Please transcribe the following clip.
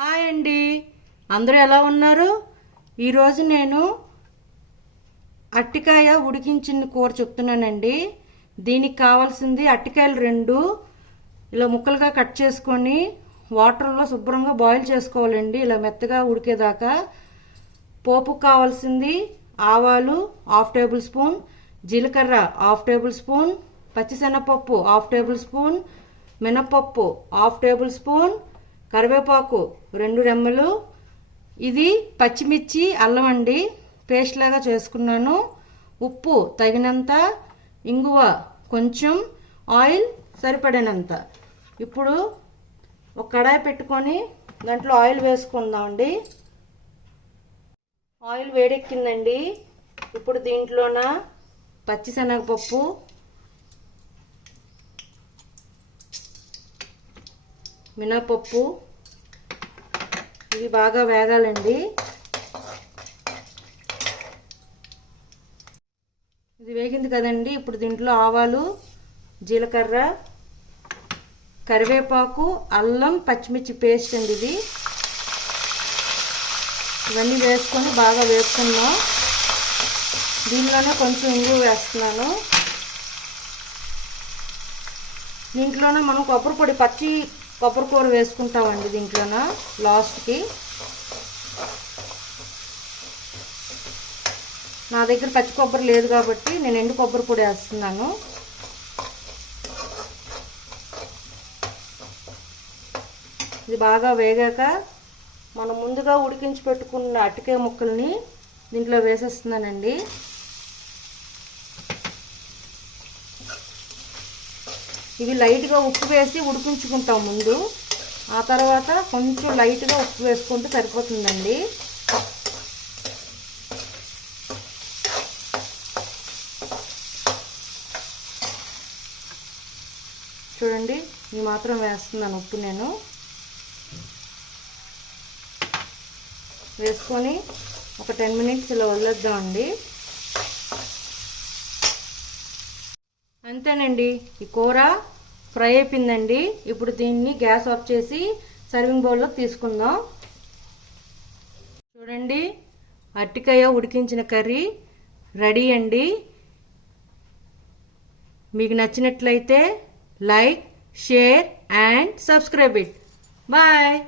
Hi అండి, అందరూ ఎలా ఉన్నారు? ఈరోజు నేను అట్టికాయ ఉడికించిన కూర చెప్తున్నానండి. దీనికి కావాల్సింది అట్టికాయలు 2 ఇలా ముక్కలుగా కట్ చేసుకొని వాటర్లో శుభ్రంగా బాయిల్ చేసుకోవాలండి, ఇలా మెత్తగా ఉడికేదాకా. పోపు కావాల్సింది ఆవాలు 1/2 టేబుల్ స్పూన్, జీలకర్ర 1/2 టేబుల్ స్పూన్, పచ్చిశనగపప్పు 1/2 టేబుల్ స్పూన్, మినపప్పు 1/2 టేబుల్ స్పూన్, కరివేపాకు 2 రెమ్మలు. ఇది పచ్చిమిర్చి అల్లం అండి, పేస్ట్ లాగా చేసుకున్నాను. ఉప్పు తగినంత, ఇంగువ కొంచెం, ఆయిల్ సరిపడినంత. ఇప్పుడు ఒక కడాయి పెట్టుకొని దాంట్లో ఆయిల్ వేసుకుందామండి. ఆయిల్ వేడెక్కిందండి. ఇప్పుడు దీంట్లోన పచ్చిశనగపప్పు, మినపప్పు ఇవి బాగా వేగాలండి. ఇది వేగింది కదండి. ఇప్పుడు దీంట్లో ఆవాలు, జీలకర్ర, కరివేపాకు, అల్లం, పచ్చిమిర్చి పేస్ట్ అండి ఇది. ఇవన్నీ వేసుకొని బాగా వేసుకున్నాం. దీనిలోనే కొంచెం ఇంగువ వేస్తున్నాను. దీంట్లోనే మనం కొబ్బరి పొడి, పచ్చి కొబ్బరి కూర వేసుకుంటామండి దీంట్లోన లాస్ట్కి. నా దగ్గర పచ్చి కొబ్బరి లేదు కాబట్టి నేను ఎండు కొబ్బరి పొడి వేస్తున్నాను. ఇది బాగా వేగాక మనం ముందుగా ఉడికించి పెట్టుకున్న అరటికాయ ముక్కల్ని దీంట్లో వేసేస్తున్నానండి. ఇవి లైట్గా ఉప్పు వేసి ఉడికించుకుంటాం ముందు, ఆ తర్వాత కొంచెం లైట్గా ఉప్పు వేసుకుంటే సరిపోతుందండి. చూడండి, ఈ మాత్రం వేస్తున్నాను ఉప్పు. నేను వేసుకొని ఒక 10 మినిట్స్ ఇలా వదిలేద్దామండి. అంతేనండి, ఈ కూర ఫ్రై అయిపోయిందండి. ఇప్పుడు దీన్ని గ్యాస్ ఆఫ్ చేసి సర్వింగ్ బౌల్లోకి తీసుకుందాం. చూడండి, అరటికాయ ఉడికించిన కర్రీ రెడీ అండి. మీకు నచ్చినట్లయితే like, share and subscribe it. Bye.